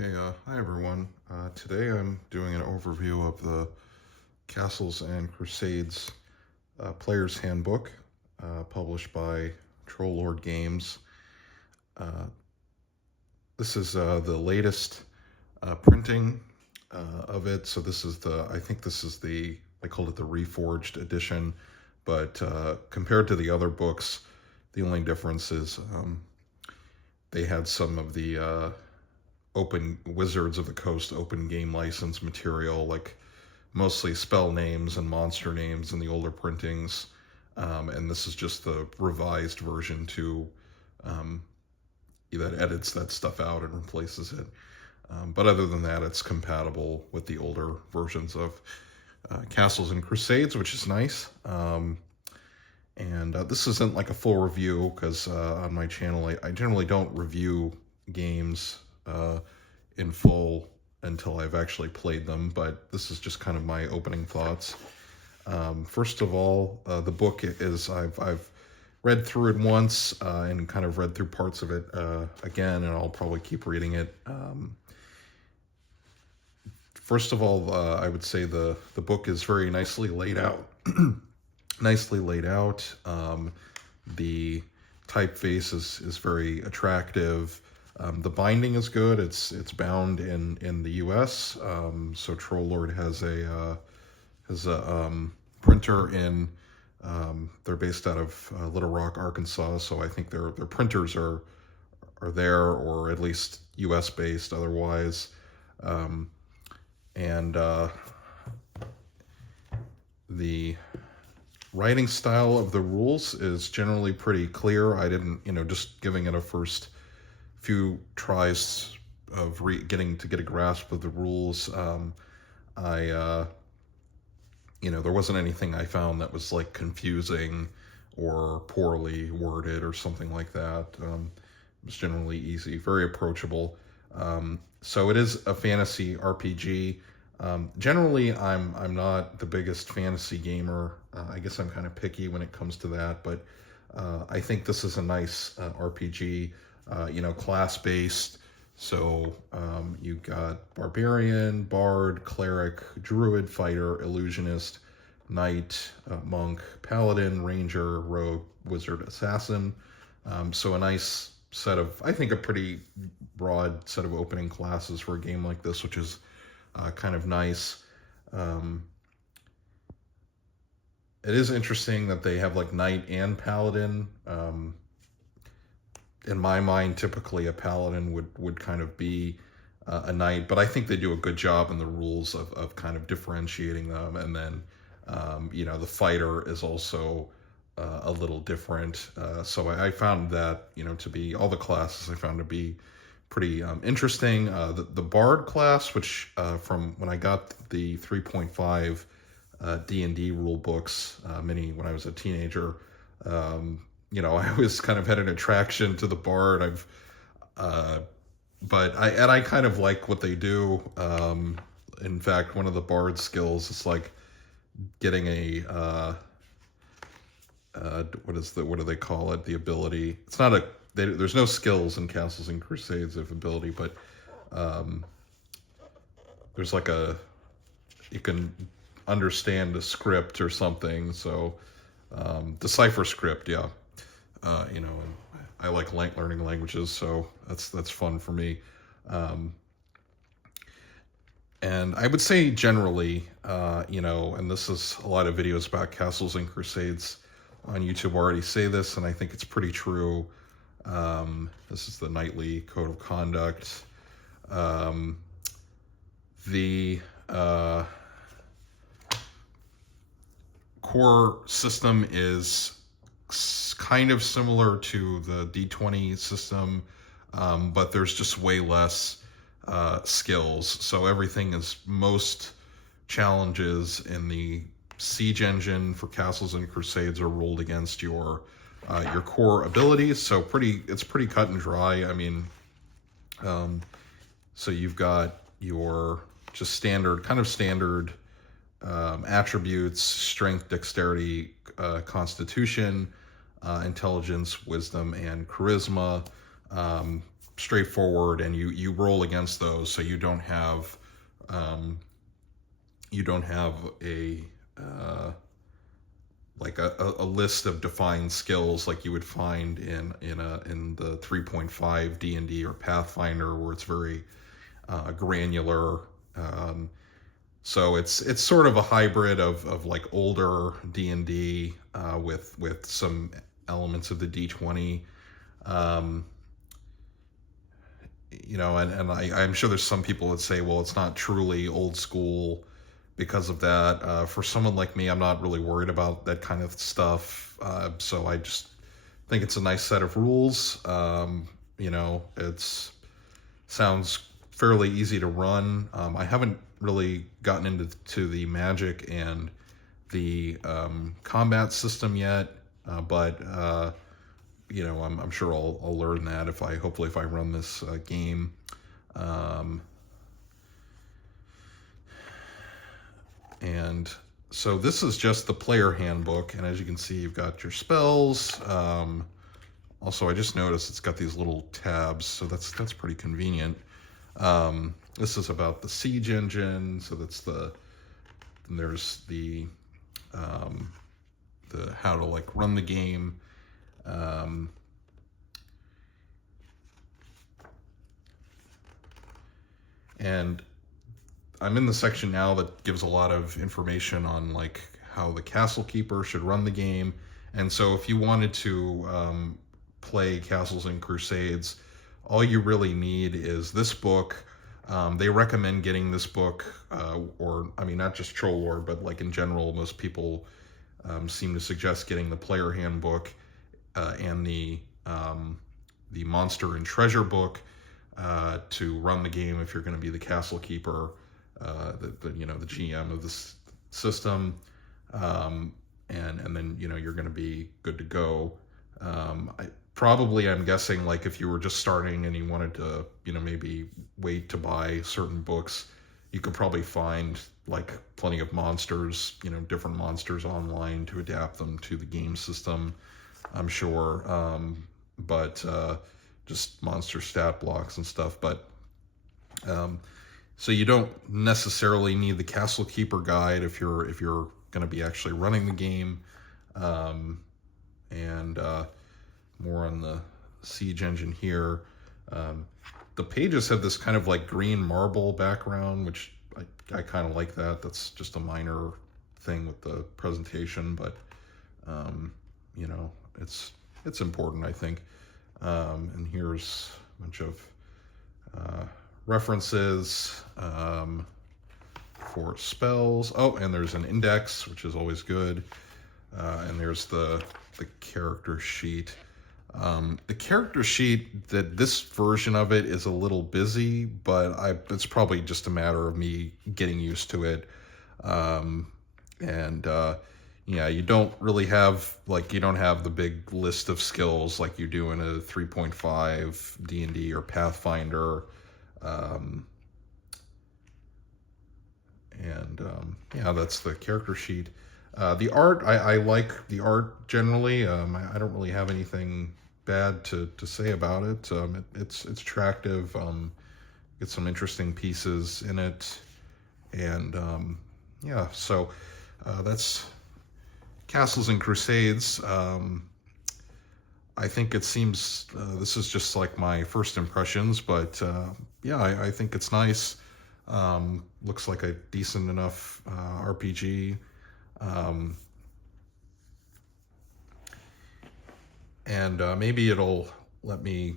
Okay, hi everyone. Today I'm doing an overview of the Castles and Crusades Player's Handbook, published by Troll Lord Games. Uh, this is the latest printing of it. So I think this is I called it the Reforged edition, but compared to the other books, the only difference is they had some of the open Wizards of the Coast open game license material, like mostly spell names and monster names in the older printings, and this is just the revised version um, that edits that stuff out and replaces it. But other than that, it's compatible with the older versions of Castles and Crusades, which is nice. And this isn't like a full review because on my channel I generally don't review games in full until I've actually played them, but this is just kind of my opening thoughts. First of all, the book is I've read through it once and kind of read through parts of it again, and I'll probably keep reading it. First of all, I would say the book is very nicely laid out. Nicely laid out. The typeface is very attractive. The binding is good. It's bound in the U.S. So Troll Lord has a printer in. They're based out of Little Rock, Arkansas. So I think their printers are there, or at least U.S. based. Otherwise, and the writing style of the rules is generally pretty clear. I didn't, just giving it a first few tries of getting to get a grasp of the rules. There wasn't anything I found that was like confusing or poorly worded or something like that. It was generally easy, very approachable. So it is a fantasy RPG. Generally, I'm not the biggest fantasy gamer. I guess I'm kind of picky when it comes to that, but I think this is a nice RPG. Class-based. So you got Barbarian, Bard, Cleric, Druid, Fighter, Illusionist, Knight, Monk, Paladin, Ranger, Rogue, Wizard, Assassin. So a nice set of, I think, a pretty broad set of opening classes for a game like this, which is kind of nice. It is interesting that they have like Knight and Paladin. In my mind, typically a Paladin would kind of be a Knight, but I think they do a good job in the rules of kind of differentiating them. And then, the Fighter is also a little different. So I found that, to be all the classes I found to be pretty interesting. The Bard class, which from when I got the 3.5 D&D rule books, when I was a teenager, I always kind of had an attraction to the Bard. But I kind of like what they do. In fact, one of the Bard skills is like getting what do they call it? The ability. It's not there's no skills in Castles and Crusades of ability, but there's like you can understand the script or something. So decipher script, yeah. And I like learning languages, so that's fun for me. And I would say generally, and this is a lot of videos about Castles and Crusades on YouTube already say this, and I think it's pretty true. This is the Knightly Code of Conduct. The core system is kind of similar to the D20 system, but there's just way less skills. So most challenges in the Siege engine for Castles and Crusades are rolled against your core abilities. So it's pretty cut and dry. I mean, so you've got your just standard attributes: strength, dexterity, constitution, intelligence, wisdom, and charisma. straightforward, and you roll against those, so you don't have a like a list of defined skills like you would find in the 3.5 D&D or Pathfinder, where it's very granular. So it's sort of a hybrid of like older D&D with some elements of the D20. And I'm sure there's some people that say, well, it's not truly old school because of that. For someone like me, I'm not really worried about that kind of stuff. So I just think it's a nice set of rules. It's sounds fairly easy to run. I haven't really gotten into the magic and the combat system yet, but I'm sure I'll learn that hopefully if I run this game. And so this is just the player handbook, and as you can see, you've got your spells. Also, I just noticed it's got these little tabs, so that's pretty convenient. This is about the siege engine, so there's the how to like run the game. And I'm in the section now that gives a lot of information on like how the castle keeper should run the game. And so if you wanted to play Castles and Crusades, all you really need is this book. They recommend getting this book, not just Troll Lore, but like in general, most people seem to suggest getting the player handbook and the monster and treasure book to run the game if you're going to be the castle keeper, the GM of this system, and then you're going to be good to go. I'm guessing, like if you were just starting and you wanted to maybe wait to buy certain books, you could probably find like plenty of monsters, different monsters online to adapt them to the game system, I'm sure. But just monster stat blocks and stuff. But so you don't necessarily need the Castle Keeper guide if you're going to be actually running the game. And more on the siege engine here. The pages have this kind of like green marble background, which I kind of like that. That's just a minor thing with the presentation, but it's important, I think. And here's a bunch of references for spells. Oh, and there's an index, which is always good. And there's the character sheet. The character sheet, this version of it is a little busy, but it's probably just a matter of me getting used to it. You don't really have, you don't have the big list of skills like you do in a 3.5 D&D or Pathfinder. That's the character sheet. The art, I like the art generally. I don't really have anything bad to say about it. It's attractive. Get some interesting pieces in it. And so that's Castles and Crusades. I think it seems, this is just like my first impressions, but I think it's nice. Looks like a decent enough RPG. Maybe it'll let me,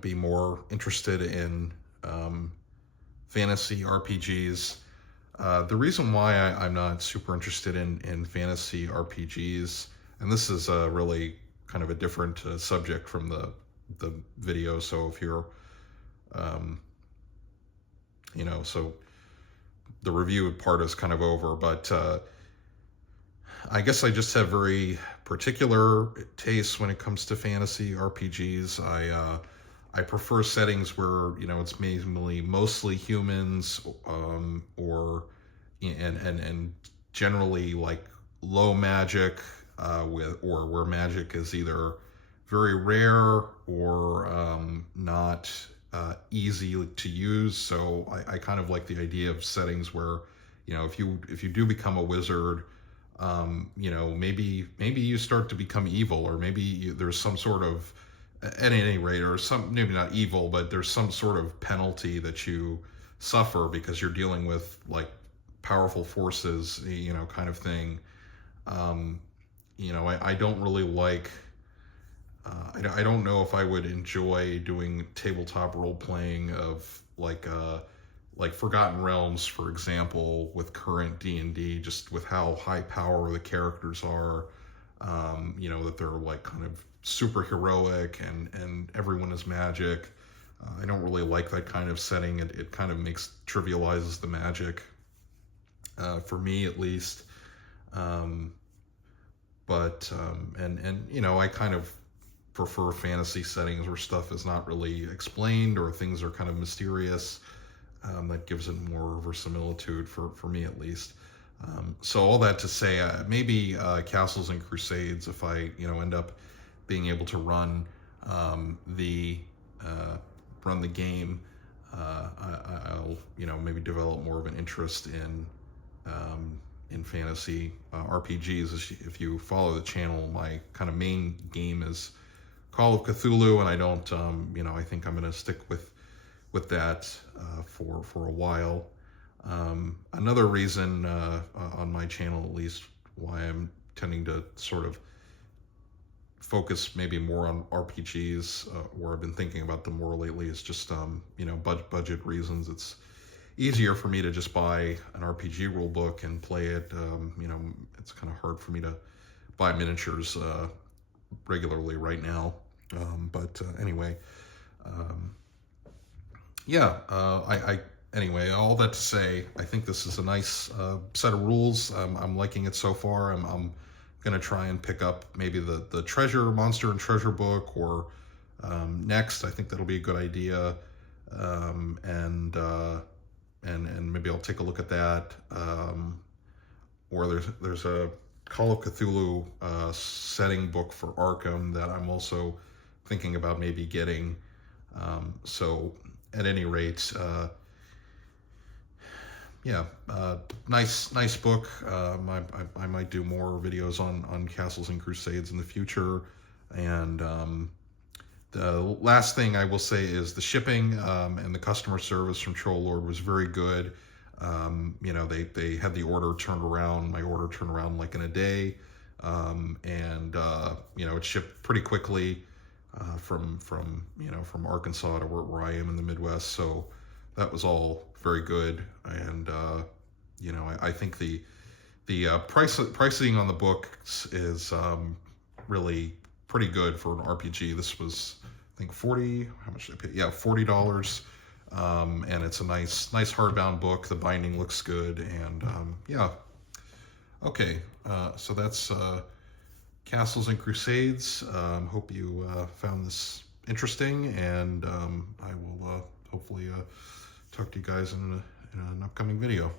be more interested in fantasy RPGs. The reason why I'm not super interested in fantasy RPGs, and this is really kind of a different subject from the video, so if you're, so the review part is kind of over, but I guess I just have very particular tastes when it comes to fantasy RPGs. I prefer settings where it's mostly humans, or generally like low magic, or where magic is either very rare or not easy to use. So I kind of like the idea of settings where, if you do become a wizard, maybe you start to become evil, or maybe there's some sort of, at any rate, or some, maybe not evil, but there's some sort of penalty that you suffer because you're dealing with like powerful forces, kind of thing. I don't really like. I don't know if I would enjoy doing tabletop role playing of like Forgotten Realms, for example, with current D&D, just with how high power the characters are. That they're like kind of super heroic and everyone is magic. I don't really like that kind of setting. It kind of trivializes the magic, for me at least. I kind of prefer fantasy settings where stuff is not really explained or things are kind of mysterious. That gives it more verisimilitude for me at least. So all that to say, maybe Castles and Crusades, if I end up being able to run the game, I'll maybe develop more of an interest in fantasy RPGs. If you follow the channel, my kind of main game is Call of Cthulhu, and I don't I think I'm going to stick with that for a while. Another reason on my channel, at least, why I'm tending to sort of focus maybe more on RPGs, where I've been thinking about them more lately, is just budget reasons. It's easier for me to just buy an RPG rule book and play it. It's kind of hard for me to buy miniatures regularly right now. Anyway, anyway, all that to say, I think this is a nice set of rules. I'm liking it so far. I'm gonna try and pick up maybe the treasure monster and treasure book, or next. I think that'll be a good idea. And maybe I'll take a look at that. Or there's a Call of Cthulhu setting book for Arkham that I'm also thinking about maybe getting. So at any rate, nice book. I might do more videos on Castles and Crusades in the future. And the last thing I will say is the shipping and the customer service from Troll Lord was very good. They had the order turned around. My order turned around like in a day, it shipped pretty quickly from Arkansas to where I am in the Midwest. So that was all very good. And I think the pricing on the books is really pretty good for an RPG. This was, I think, how much did I pay? Yeah, $40. And it's a nice hardbound book. The binding looks good, and okay. So that's Castles and Crusades. Hope you found this interesting, and I will hopefully talk to you guys in an upcoming video.